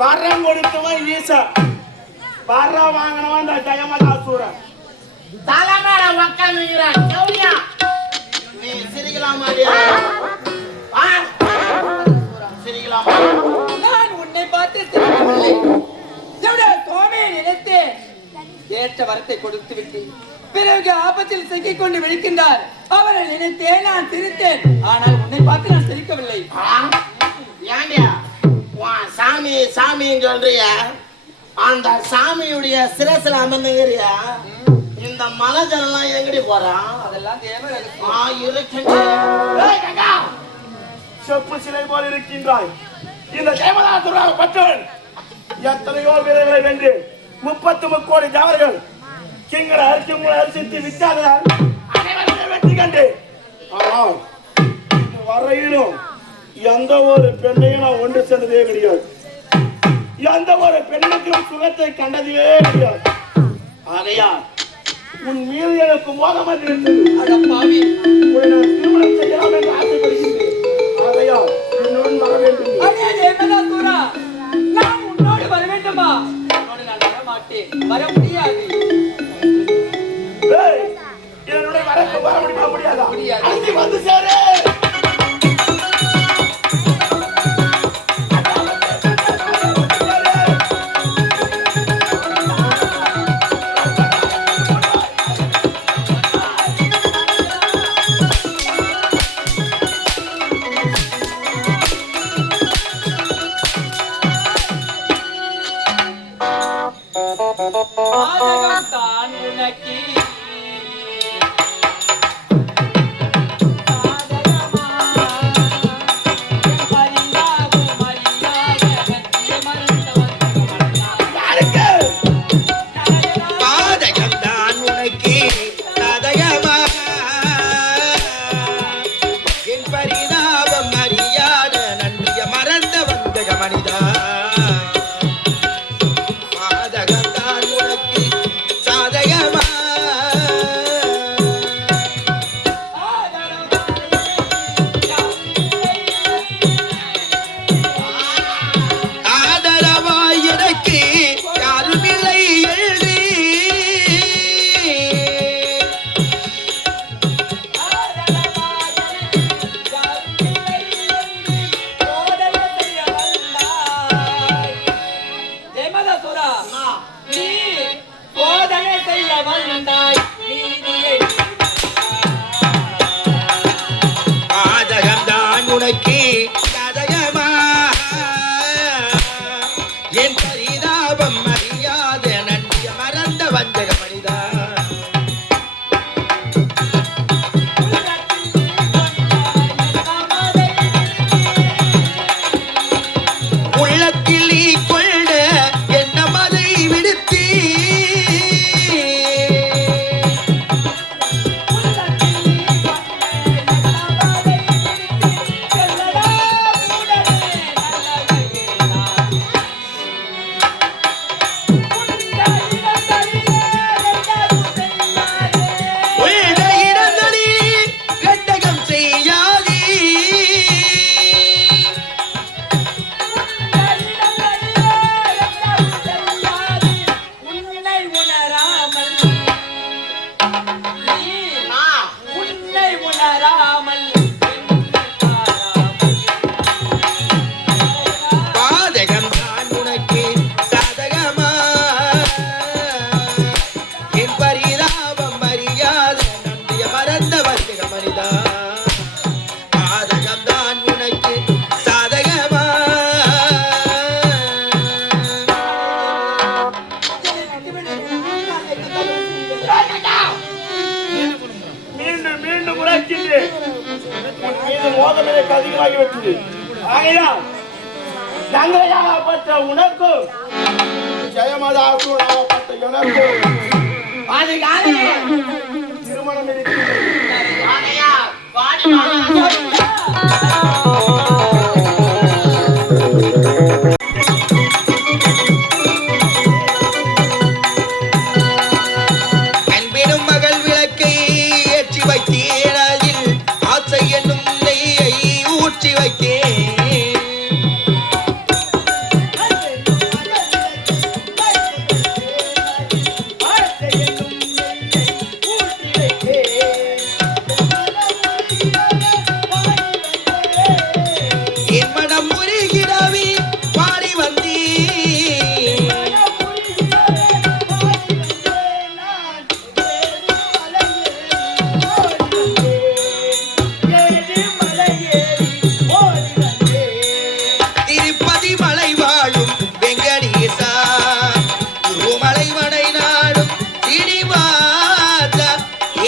வரம் கொடுத்தவன் ஈசா, வரம் வாங்கினவன் இந்த ஜெயமதாசூரன். தலைமையில உட்காந்துக்கிறான். நீ சிரிக்கலாமா? சிரிக்கலாமா? நான் உன்னை பார்த்து சிரிக்கவில்லை. சுவாமியை நினைத்து ஏற்ற வரத்தை கொடுத்து விட்டு பிறகு ஆபத்தில் சிக்கிக் கொண்டு விழிக்கின்றார். அவரை நினைத்தே நான் சிரித்தேன். ஆனால் உன்னை பார்த்து நான் சிரிக்கவில்லை. ஏண்டியா சாமி சாமின்னு சொல்றிய? அந்த சாமியுடைய சிரசில் அமர்ந்துங்கிறிய இந்த மலை ஜனெல்லாம் எங்கடி போறான்? அதெல்லாம் செப்பு சிலை போல் இருக்கின்றாய். இந்த ஜெயமதாசுராக பற்றவன் எத்தனையோ வீரர்களை வென்று 33 கோடி ஜாவர்கள் கிங்கர் கிங்குளர் சித்தி வித்தாதர் அனைவருமே வெற்றி கண்டு. ஆனால் வரையிலும் எந்த ஒரு பெண்ணையும் நான் ஒன்று சேர்ந்ததே கிடையாது. எந்த ஒரு பெண்ணுக்கும் சுகத்தை கண்டதே கிடையாது. ஆகையால் உன் மீது எனக்கு மோகம் இருந்தது. அடப்பாவி, உன்னை நான் திருமணம் செய்யலாம் என்று ஆசைப்படுகின்றேன். ஆகையால் உன்னுடன் வர வேண்டும். அடே ஜெயமதாசூரா, நான் உன்னோடு வர வேண்டுமா? உன்னோடு நான் வர மாட்டேன். வர முடியாது. என்னுடைய வர முடியாதா? முடியாது. வந்து சேரு. தான் உனக்கு உனக்கின்று உன் மீது மோகம் எனக்கு அதிகமாகிவிட்டது. ஆகையால் கங்கையாகப்பட்ட உனக்கும் ஜெயமதாசூராகப்பட்ட எனக்கும் அதுக்காக திருமணம் இருக்கிறது. ஆகையா வாடி வாங்க. அன்பினும் மகள் விளக்கை ஏற்றி வைத்தேன், அதில் ஆசை என்னும் நெய்யை ஊற்றி வைத்தேன். என் மனம் உருகிறவே பாடி வந்தேன். திருப்பதி மலை வாழும் வெங்கடேசா, திருமலை மலை நாடும் சீனிவாசா,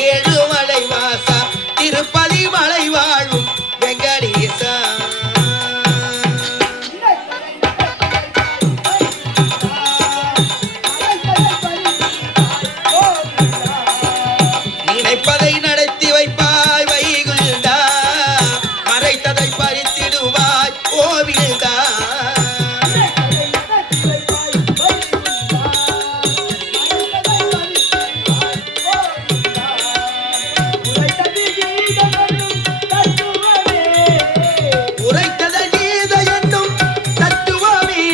ஏழுமலை வாசா, திருப்பதி மலை வாழும் வெங்கடேசா. நினைப்பதை நடத்தி வைப்பாய் வைகுண்டா, மறைத்ததை பறித்திடுவாய் கோவில்தா. உரைத்தத கீத என்னும் தத்துவமே,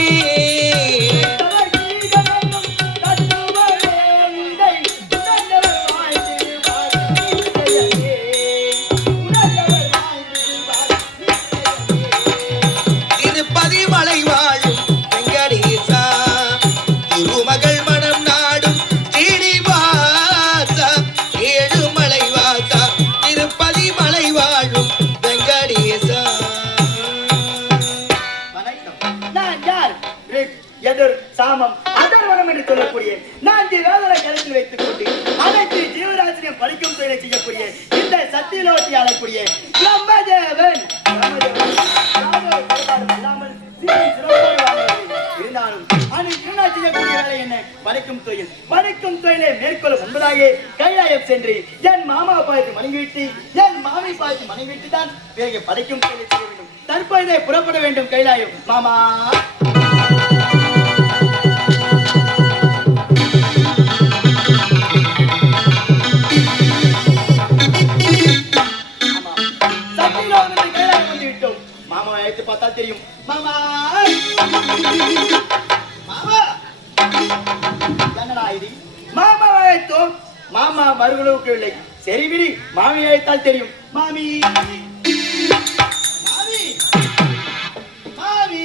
திருப்பதி மலை வாழும் வெங்கடேசா, திருமகள் மனம் நாடும் சீனிவாசா, ஏழுமலை வாசா, திருப்பதி மலை வாழும் வெங்கடேசா. வணக்கம். நான் யார்? ரிக், எதிர், சாமம், அதர்வனம் என்று சொல்லக்கூடிய 4 வேதனை கருத்தில் வைத்துக் கொண்டு அனைத்து ஜீவராசிரியம் படிக்கும் தொழிலை செய்யக்கூடிய இந்த சத்தியலோகத்தை ஆளக்கூடிய பிரம்மதேவன். யாதொரு குறைபாடும் இல்லாமல் சீரும் சிறப்போடு வாழ்ந்தவர். இருந்தாலும் அனைத்து செய்யக்கூடிய வேலை என்ன? படிக்கும் தொழில். படிக்கும் தொழிலை மேற்கொள்ளும் முன்பதாக கைலாயம் சென்று என் மாமா பார்த்து மனைவிட்டு என் மாமி பார்த்து மனைவிட்டு தான் பிறகு படிக்கும் தொழிலை செய்ய வேண்டும். தற்போதே புறப்பட வேண்டும் கைலாயம். மாமா சத்தியலோகத்தில் கைலாயம் வந்து விட்டோம். மாமாவை அழைத்து பார்த்தா தெரியும். மாமா மாமா என்னடா இது? மாமாவை அழைத்தோம், மாமா மறுகளுக்கு இல்லை. சரி விடி, மாமி அழைத்தால் தெரியும். மாமி மாமி மாமி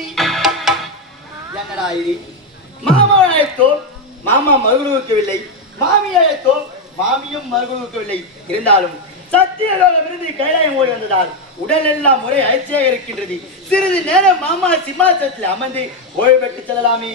என்னடா இது? மாமாவை அழைத்தோம், மாமா மறுகளுக்கவில்லை. மாமி அழைத்தோம், மாமியும் மறுகளுக்கவில்லை. இருந்தாலும் சத்தியலோகமிருந்து கைலாயம் ஓடி வந்ததால் உடல் எல்லாம் ஒரே அழைச்சியாக இருக்கின்றது. சிறிது நேரம் மாமா சிம்மாசனத்தில் அமர்ந்து ஓய்வு பெற்று செல்லலாமே.